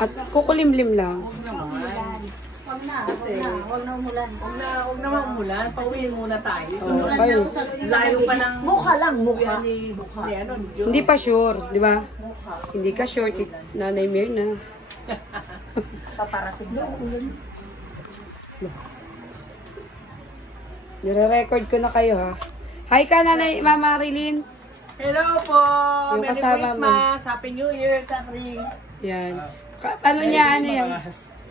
At kukulimlim lang. Huwag na umulan. Huwag na umulan. Pauwiin muna tayo. Ayun. Layo pa lang. Mukha lang, mukha. Hindi pa sure, di ba? Hindi ka sure, Nanay Mirna. Paparating na ulan. Nire-record ko na kayo, ha? Hi ka, Nanay Mama Marilyn. Hello po! Yung Merry kasama Christmas! Happy New Year, Sakri! Yan. Ano niya, ano yan?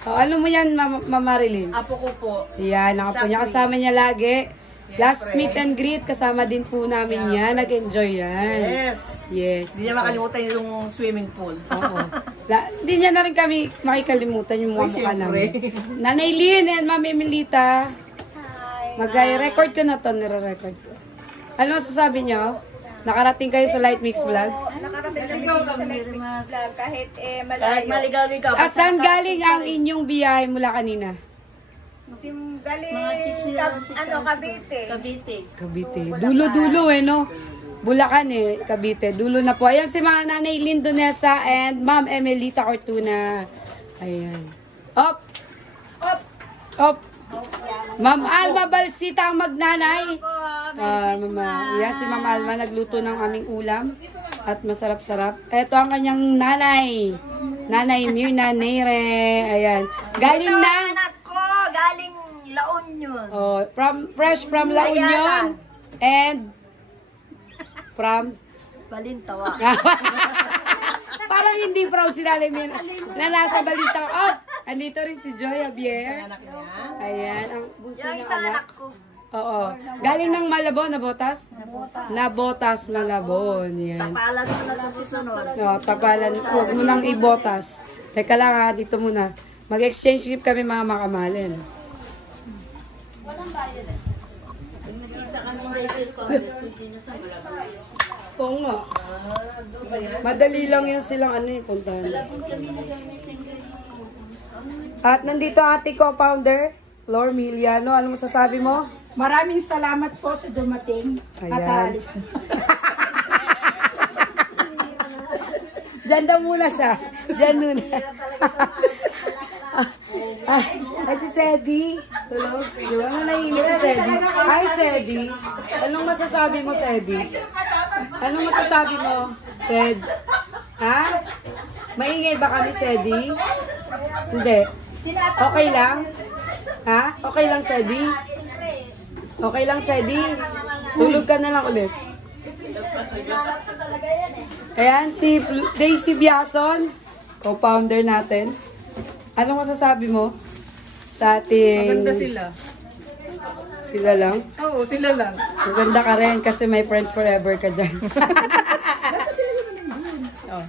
Oh, ano mo yan, Mama Marilyn? Apo ko po. Yan, nakapo niya. Kasama niya lagi. Last meet and greet, kasama din po namin yan. Nag-enjoy yan. Yes! Yes. Hindi niya makalimutan yung swimming pool. Oo. Hindi niya na rin kami makikalimutan yung mga mukha namin. Nanay Lynn and Mami Melita. Mag-record ko na to, nire-record ko. Ano masasabi niyo? Nakarating kayo sa Light Mix Vlogs? Nakarating na kayo sa Light Mix Vlog kahit malayo. Maligaw-ligaw. Saan galing ang inyong biyahe mula kanina? Galing, Cavite. Cavite. Dulo-dulo no? Bulacan Cavite. Dulo na po. Ayan si mga Nanay Lindonesa and Ma'am Emelita Cortuna. Ayan. Op! Op! Op! Ma'am Alma Balsita ang magnanay. Yan si Ma'am Alma nagluto ng aming ulam at masarap-sarap. Ito ang kanyang nanay. Nanay Mirna Nere. Ayan. Galing na. Anak ko, galing La Union. Oh, fresh from La Union. And from Balintawa. Parang hindi proud si Nanay Mirna na nasa Balita. Oh, andito rin si Joy Javier. Ayan, ang bunso Yung ng isang anak. anak ko. Oo. Galing ng Malabon, Nabotas? Nabotas, Malabon. Yan. Tapalan mo na sa susunod. No, tapalan. Huwag mo nang ibotas. Teka lang ha, dito muna. Mag-exchange gift kami mga makamalin. Oo nga. Madali lang yan silang puntahan. At nandito ang ating co-founder, Flor Miliano. Ano masasabi mo? Maraming salamat po sa dumating. At Ayan. aalis na. Diyan daw muna siya. Diyan muna. Ay, si Sedi. Tulog. Di ba? Ano nahihimik si Sedi? Hi, Sedi. Anong masasabi mo, Sedi? Anong masasabi mo, Sed? Ha? Maingay ba kami, Sedi? Hindi. Okay lang? Ha? Okay lang, Sedi? Okay lang, Sedi? Tulog ka na lang ulit. Ayan, si Daisy Biason, co-founder natin. Anong masasabi mo sa ating... Maganda sila. Sila lang? Oo, sila lang. Maganda ka rin kasi may friends forever ka dyan. Oh.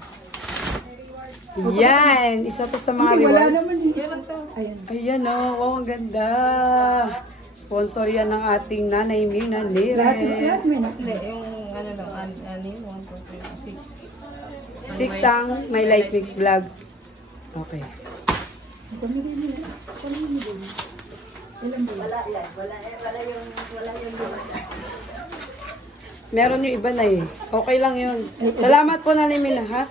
Yan, isa to sa mga rewards. Ayan oh, ang ganda. Sponsor yan ng ating Nanay Mirna Nere. Yung ano lang, 6 ang may Light Mix Vlogs. Okay. Meron yung iba na Okay lang yun. Salamat po Nanay Mirna, ha?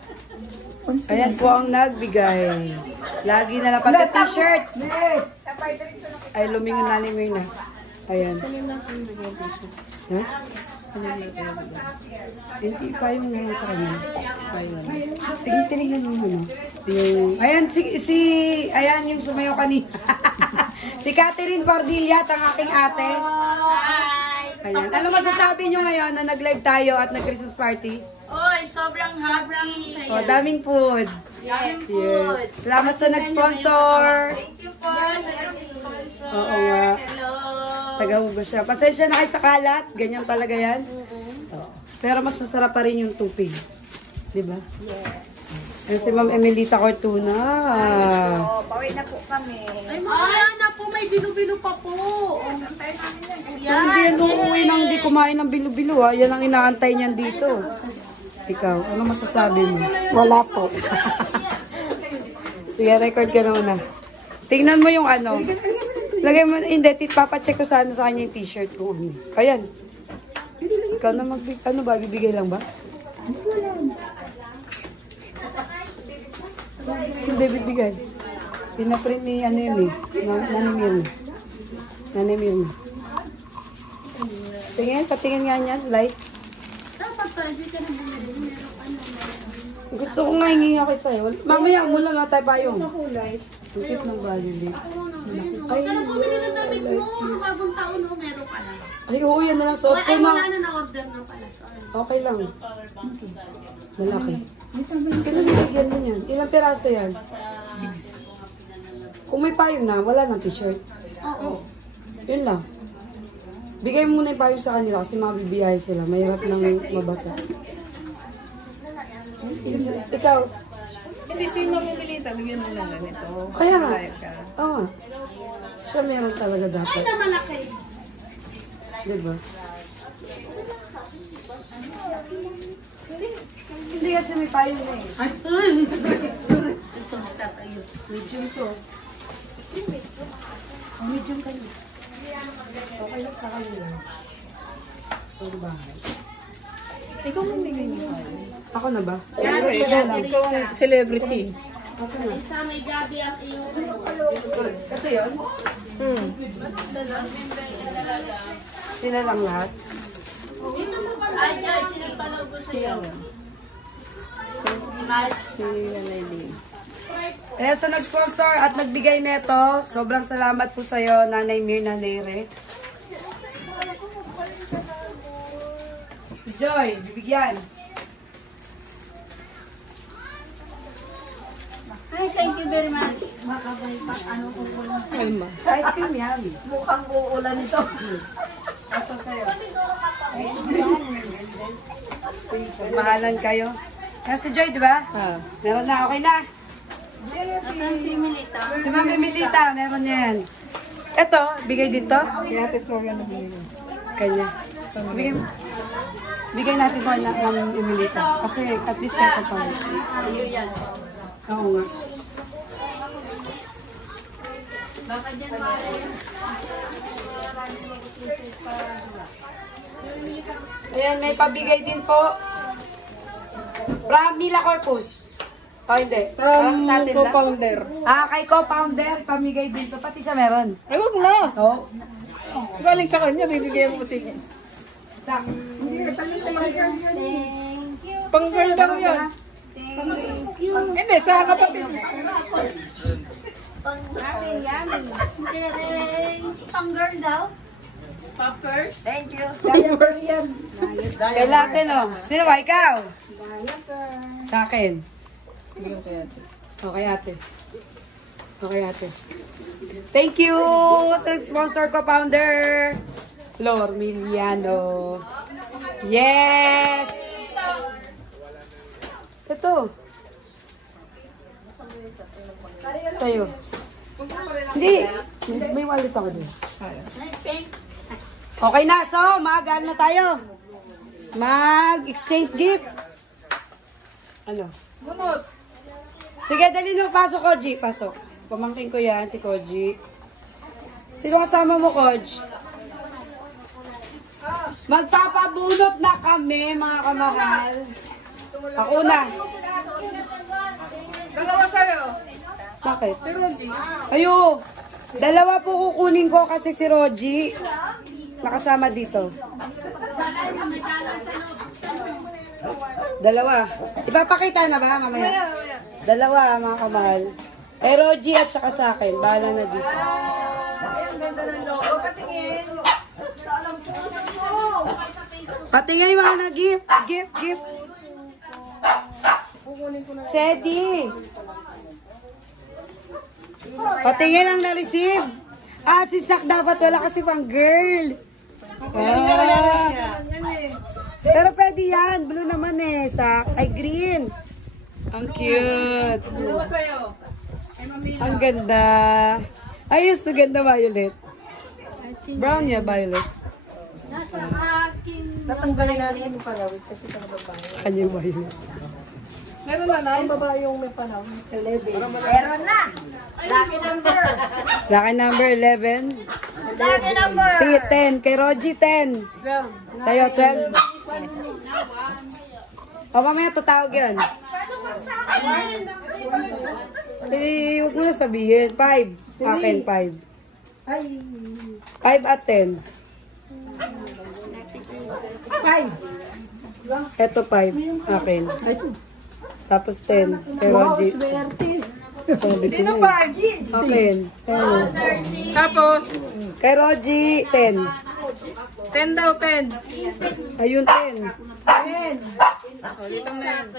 Ayan po ang nagbigay. Lagi na lang pati t-shirt. Ay, lumingon Nanay Mirna. Ayan. Ha? Hindi pa yung naman sa kanya. Tinignan mo muna. Ayan, ayan yung sumayaw kanina. Si Catherine Cordilla, ang aking ate. Ayan. Ano masasabi nyo ngayon na nag-live tayo at nag-Christmas party? Oy, sobrang happy. Oh, daming food. Daming food. Salamat sa nag-sponsor. Thank you po sa nag-sponsor. Oo nga. Hello. Taga-hugo siya. Pasensya na kayo sa kalat. Ganyan talaga yan. Pero mas masarap pa rin yung tupig. Diba? Yes. Yan si Ma'am Emelita Cortuna. Bawi na po kami. Ay, na po. May bilo-bilo pa po. Hindi yan uuwi nang hindi kumain ng bilo-bilo. Yan ang inaantay niyan dito. Ikaw, ano masasabi mo? Wala po. Sige, record ka na muna. Tingnan mo yung ano. Lagay mo, hindi, papacheck ko sa kanya yung t-shirt ko. Ayan. Ikaw na ano ba, bibigay lang ba? hindi bibigay. Pinaprint ni ano yun eh. Nanimir na. Tingin, patingin nga niyan. Like. Dapat pwede ka na bumili. Meron ka na. Gusto ko nga hingi ako sa'yo. Mamaya mula na tayo payong. Tukit ng Violet. Ay, ka na bumili ng damit mo. Sa bagong taon, no? Meron ka na. Ay, oo, yan na lang. Suot ko Ay, na. wala na na-order na pala. Sorry. Okay lang. Malaki. Sino nabigyan mo yan? Ilang piraso yan? 6. Kung may payong na, wala nang t-shirt. Oo. Yun lang. Bigay mo muna yung payong sa kanila kasi mabibiyahe sila. Mahirap nang mabasa. Ikaw, Hindi sino mamimilita, bigyan mo lang ganito. kaya nga. Oo. Siya meron talaga dapat. Na malaki. Diba? Hindi kasi may payong na eh. Ay, sorry. Ito, tatayo. Medium to. Medium kayo. Okay lang sa kanila. Ang bahay. Ikaw mamimigay niyo pa. Ako na ba? Siyempre, ikaw ang celebrity. Isa may gabi ang iyong. Ito yun? Sila lang lahat? Ay, dyan, sinagpalaw ko sa'yo. Si Nanay Lee. Kaya sa nag-sponsor at nagbigay nito, sobrang salamat po sa'yo, Nanay Mirna Nere. Si Joy, bibigyan. Ay, thank you very much. Makabay pa, ano ko po lang. Alma. Ice cream yan. Mukhang uulan ito. Ito sa'yo. Mahalan kayo. Yan si Joy, di ba? Meron na, okay na. Asan si Milita? Si Mami Milita, meron yan. Ito, bigay dito. Kaya Ate Flora na bigyan. Kanya. Bigay natin ko na ng Milita. Kasi at least kahit pa. Ayun yan. Oo nga. Baka dyan mara yan. Ayan, may pabigay din po. From Mila Corpus. O hindi? From Sa atin lang? co-founder. Kay co-founder, pamigay din to. Pati siya meron. Ay, wag na. Oo. Galing sa kanya, bibigyan mo sige. Sa, Pang-girl daw yan. Hindi, sa kapatid niya. Pang-girl daw? Popper? Thank you. kay latte, no? Sino ba? Ikaw? Sa akin. Bigyan ko yan. Okay, ate. Okay, ate. Thank you sa sponsor ko, founder Lor Miliano. Yes! Ito. Sa'yo. Hindi. May wallet ako din. Okay na, so mag-ano na tayo. Mag-exchange gift. Ano? Sige, dali mo. Pasok, Koji. Pasok. Pamangkin ko yan, si Koji. Sino kasama mo, Koji? Magpapabunot na kami, mga kamahal. Ako na. Dalawa sa'yo. Bakit? Si Rogie. Ayo, dalawa po kukunin ko kasi si Rogie nakasama dito. Dalawa. Ipapakita na ba mamaya? Dalawa, mga kamahal. Eh, Rogie at saka sa akin. Bahala na dito. Patingay mga na-gift. Gift. Sedi. Patingin ang na-receive. Si Sak dapat wala kasi pang girl. Pero pwede yan. Blue naman eh. Sak. Ay, green. Ang cute. Dalawa sa'yo. Ang ganda. Ayos, ang ganda, Violet. Brown niya, Violet. Nasa akin. Natanggalin natin yung palawit kasi sa babae. Kanya yung Violet. Meron na na, yung babae yung may palawit. 11. Meron na. Lucky number. Lucky number 11. Lucky number. 10. Kay Rogie, 10. Sa'yo, 12. O, mamaya tatawag yun. Eh, huwag mo na sabihin. 5. Akin, 5. Ay. 5 at 10. 5. Eto 5. Akin. Ay, Tapos 10. Kay wow, Rogie. swerte. Sino pa? Akin. 10. Tapos, Kay Rogie, 10. 10 daw, 10. Ayun, 10. Dito na yan.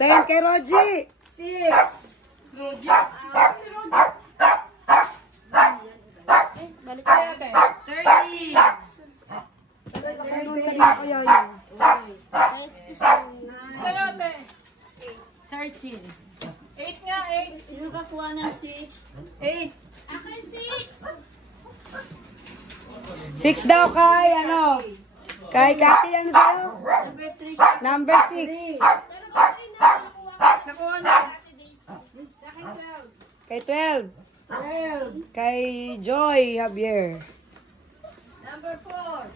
10 kay Rogie. 6. Balik kaya tayo. 13. 8 nga, 8. Sino kakuha ng 6? 8. 6 daw kay, ano? Kay Kati, ano sa'yo? Number 6. Nakuha na. Kay 12. Kay Joy Javier.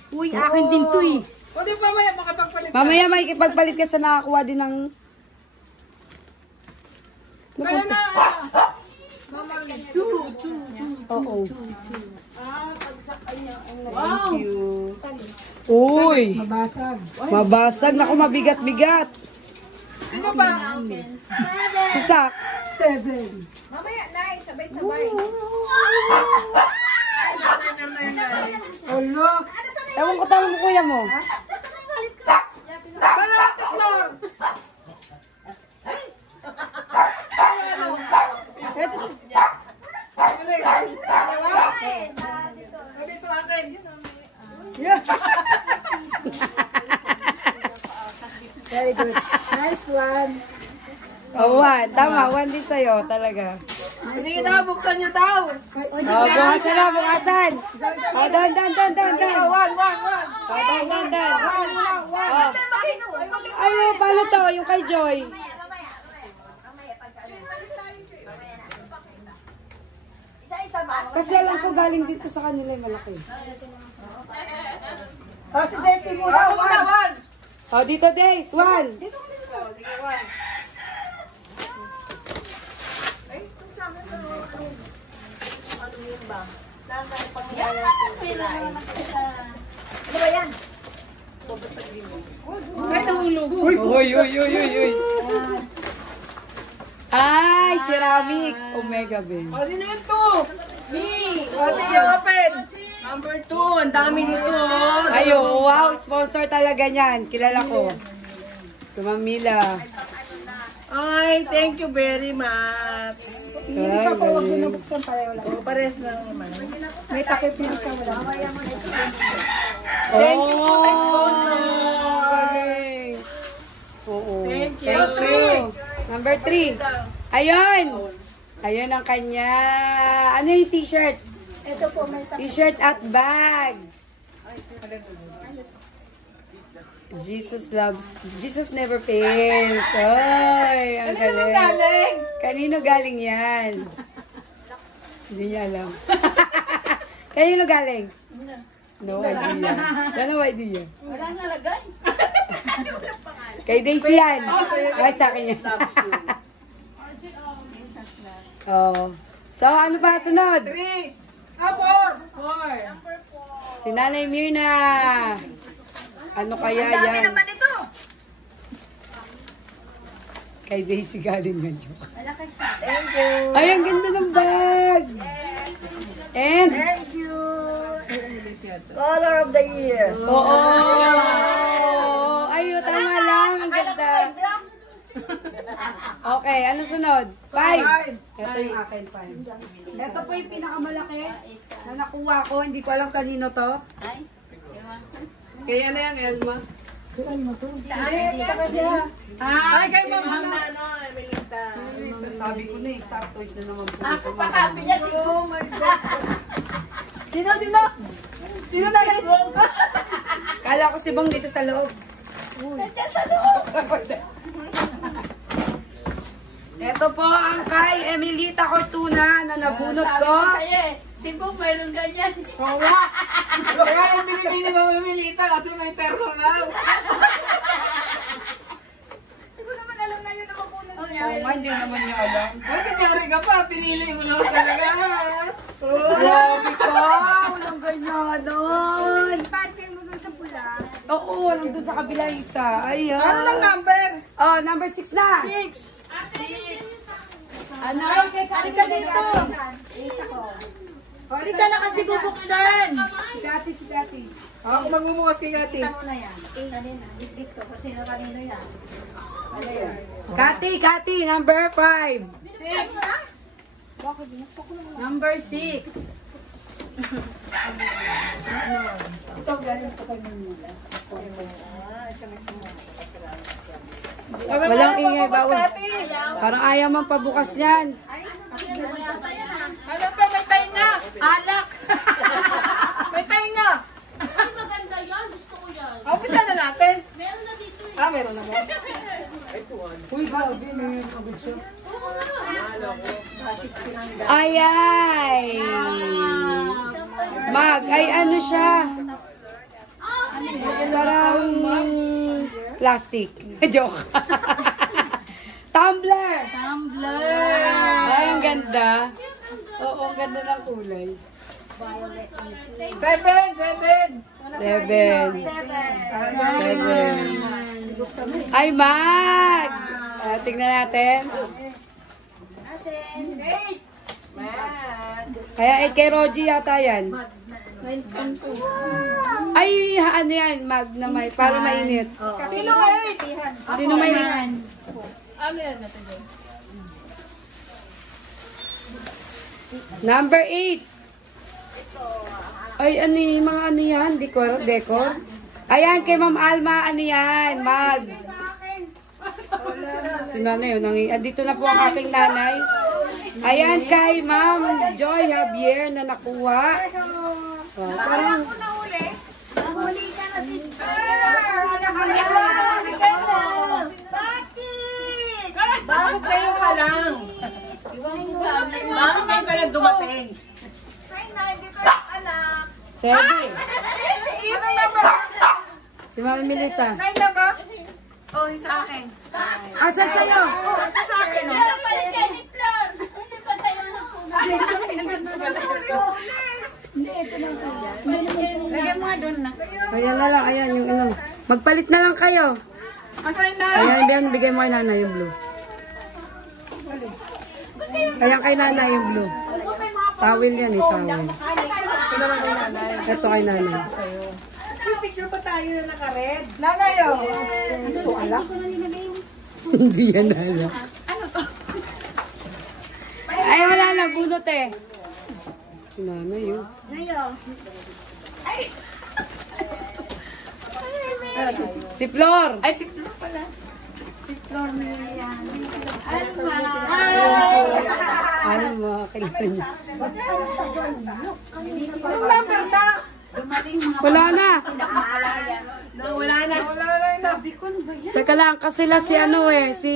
Uy, akin din to eh. O di mamaya makapagpalit ka. Mamaya may ikipagpalit ka sa nakakuha din ng... Kaya na. Oo. Thank you. Uy! Mabasag. Mabasag. Naku, mabigat-bigat. Sino ba? Si Sak. 7. Mamaya, Nay, sabay-sabay. Ulo. Ewan ko tawag mo kuya mo. Dito akin. Very good. Nice one. Oh, 1. Tama, 1 din sa'yo talaga. Sige daw, buksan nyo daw. Oh, bukasan na, bukasan. Oh, doon. Wag. Oh, doon. Oh. Ay, paano to? Yung kay Joy. Isa-isa ba? Kasi alam ko galing dito sa kanila yung malaki. Oh, si Desi muna. Wag. Oh, dito Days, 1. Sige, wag. Ano ba yan? Ay, nahulog. Uy. Ay, ceramic. Omega Ben. O, sino yun to? Me. O, sige, open. Number 2. Ang dami nito. Ay, oh, wow. Sponsor talaga niyan. Kilala ko. Tumamila. Ay, thank you very much. Yung isa ko, huwag din nabuksan pareho lang. O, pares lang naman. May takip yung isa wala. Thank you po sa sponsor. Galing. Oo. Thank you. Number 3. Ayun. Ayun ang kanya. Ano yung t-shirt? Ito po, may takip. T-shirt at bag. Jesus never fails. Ay, ang galing. Galing. Kanino galing yan? Hindi niya alam. Kanino galing? No idea. No idea. Wala nalagay. Kay Daisy yan. Ay, sa akin yan. Oh. So, ano pa sunod? 3. 4. Si Nanay Mirna. Ano kaya Ang dami yan? naman ito. Kay Daisy galing nga joke. Thank you. Ay, ang ganda ng bag. And, Thank you. Color of the year. oo. Ay, tama lang. Ang ganda. Okay, ano sunod? 5. Ito yung akin, 5. Ito po yung pinakamalaki na nakuha ko. Hindi ko alam kanino to. Kaya na yung Elma. Ah, Ay, kay Mama Emelita. sabi ko na, stop toys na naman po. Ako pa kami niya si Oh my God. Sino? Sino na lang? Kala ko si Bong dito sa loob. Nandiyan sa loob. Ito po ang kay Emelita Cortuna na nabunot ko. Si Bong mayroon ganyan. Kaya yung binibili ni Mama Emelita kasi may terno na. Hindi ko naman alam na yun ang mapunod. Hindi naman niya alam. Ay, kanyari ka pa. Pinili mo lang talaga. Grabe ka! Walang ganyanon! Parte mo dun sa pula. Oo, nandun sa kabila isa. Ayan. Ano lang number? Oh, number 6 na. 6. Ano? Halika dito. Halika na kasi bubuksan. Si Kati. Ako magbubukas kay Kati. Kati, number 5. 6. Number 6. Ito, galing pa kay Manila. Walang ingay, bawal. Parang ayaw man pabukas niyan. Ano pa? May tainga. Alak! May tainga. Ay, maganda yan. Gusto ko yan. Umpisa na natin. Meron na dito eh. Ah, meron na ba? Uy, grabe, may pagod siya. Oo nga. Ay! Mag, ay ano siya? Parang plastic. Joke. Tumbler! Ay, ang ganda. Oo, ang ganda ng kulay. 7. 7. 7. Ay, Mag! Tingnan natin. Kaya kay Rogie yata yan. Ay, ano yan, Mag na may, para mainit. Sino 8? Sino may... Ano yan natin doon? Number 8. Ay, ano yung mga ano yan? Decor? Ayan, kay Ma'am Alma, ano yan? Mag. Si nanay, dito na po ang aking nanay. Ayan, kay Ma'am Joy Javier na nakuha. Oh, parang... Nahuli ka na, sister! Bakit? Bakit kayo ka lang? Bakit kayo ka lang dumating? Ay, na, hindi ko yung anak. Sebi. Ano na ba? Si Ma'am Milita. Nay na ba? Oh, yung sa akin. Asa sa'yo? Ito sa akin, oh. Lagyan mo nga doon na. Ayan na lang, ayan yung ano. Magpalit na lang kayo. Asan na? Ayan, bigay mo kay nanay yung blue. Ayan kay nanay yung blue. Tawil yan eh, tawil. Ito kay nanay. Picture pa tayo na naka-red. Nanay, oh. Hindi yan nala. Ay, wala na, bunot eh. Si nanay yun. Si Flor. Ay, si Flor pala. Si Flor na yan. Ano mo, kailan niya? Yung number na. Wala na. Wala na. Sabi ko, Teka lang, kasi sila si ano eh, si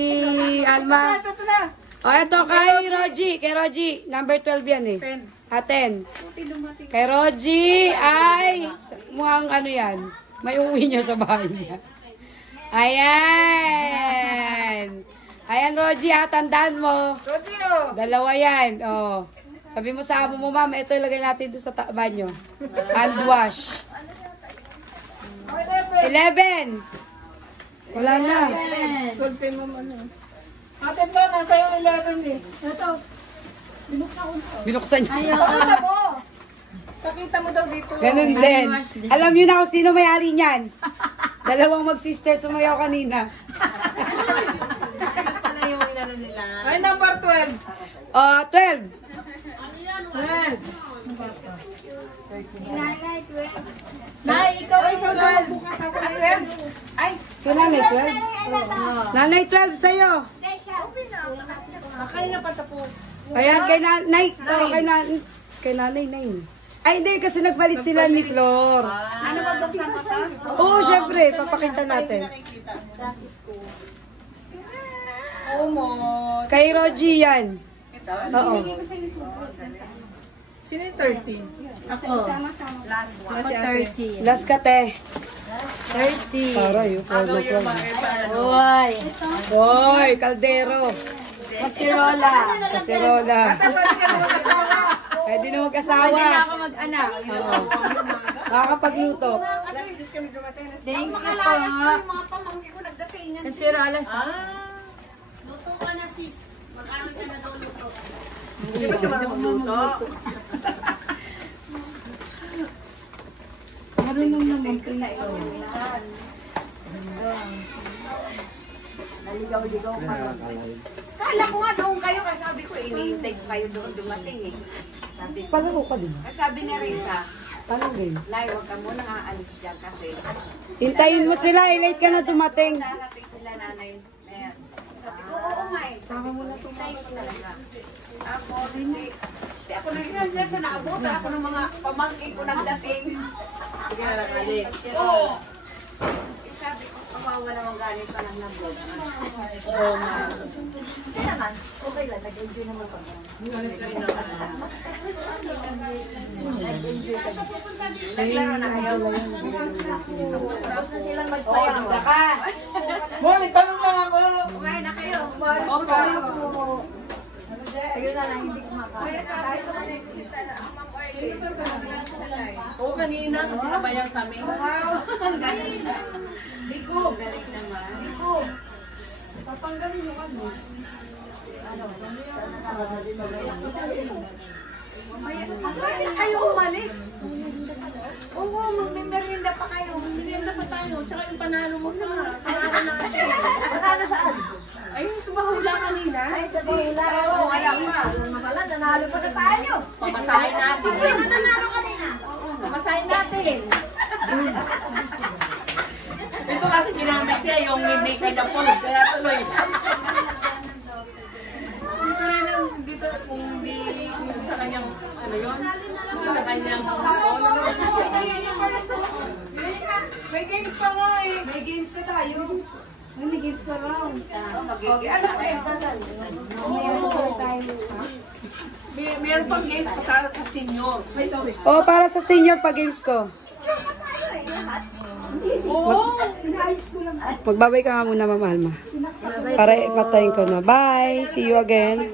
Alma. ito na. O, eto kay Rogie. Kay Rogie, number 12 yan eh. 10. Kay Rogie, ay, mukhang ano yan. May uwi niya sa bahay niya. Ayan. Ayan, Rogie, tandaan mo. Rodio. Dalawa yan. Oh. Sabi mo sa amo mo, ma'am, ito ilagay natin doon sa banyo. Hand wash. 11. Wala na. Sulpin mo ano. Ate Flo, nasa yung 11 eh. Binuksan niya. Pakita mo. Pakita mo daw dito. Ganun din. Alam niyo na kung sino may-ari niyan. Dalawang mag-sister sumayaw kanina. Ay, number 12. Oh, 12. Nay, ikaw ay Ikaw bukas sasabihin. Ay, Kay nanay 12? Nanay 12 sa'yo. Kanina pa tapos. Ayan, kay nanay. Oh, kay nanay 9. Ay, hindi, kasi nagpalit sila ni Flor. ano ba buksan mo to? Oo, syempre, papakita natin. Almost. Kay Rogie yan. Oo. Sino yung 13? Ako. Last ka, te. 30. Para yun. Ano yung mga Hoy. Hoy, kaldero. Kasirola. Kasirola. Pwede na mag-asawa. Pwede na ako mag-anak. Makakapagluto. Thank you po. Mga pamangkin ko nagdating yan. Kasi ralas. Luto ka na sis. Mag-ano ka na daw luto. Hindi ba siya magluto? Marunong naman po Sa ikaw yung lahat. Naligaw-ligaw ka. Kala ko nga doon kayo, kasi sabi ko, inihintay ko kayo doon dumating eh. Sabi ko, Palaro ka din. sabi ni Risa, Paano din? Nay, huwag ka muna aalis dyan kasi Hintayin mo sila. Late ka na dumating. darating sila nanay. Mer. Sabi ko, oo nga eh. Sama mo na tumay ko talaga. Tapos, hindi ako naghihilan sa naabota ako ng mga pamangkin ko nagdating. Hindi na lang alis. Oo. Sabi ko, kawawa naman galing pa lang ng vlog. Oo nga. Kaya naman, okay lang, nag-enjoy naman ko. Naglaro na kayo. Tapos na silang magpayang. Baka. Mori, tanong lang ako. Kumain na kayo. Opo. Ayun na lang, hindi kumakain. Sabi ko na nagkita na ang Ma'am Arlene. Oo, kanina kasi nabayang kami. Wow, ang galing. Biko. Galing naman. Biko. Papanggalin mo ano. Ano? Mamaya na kayo umalis. Oo, magme-merienda pa kayo. Merienda pa tayo. Tsaka yung panalo mo na. Panalo natin. Panalo saan? Ayun, sumahula kanina. Ay, sa Bula. Oo, kaya pa. Alam pala, nanalo pa na tayo. Pamasahin natin. Hindi na nanalo kanina. Pamasahin natin. Ito kasi ginamit siya yung midnight with the phone. Kaya tuloy. Dito kung di sa kanyang ano yun? Sa kanyang phone. May games pa nga eh. May games na tayo. May games ka raw. Ano ko exercise? Meron pang games para sa senior. Ay, sorry. Oh, para sa senior pa games ko. Oo. Magbabay ka nga muna, Mama Alma. Para ipatayin ko na. Bye! See you again.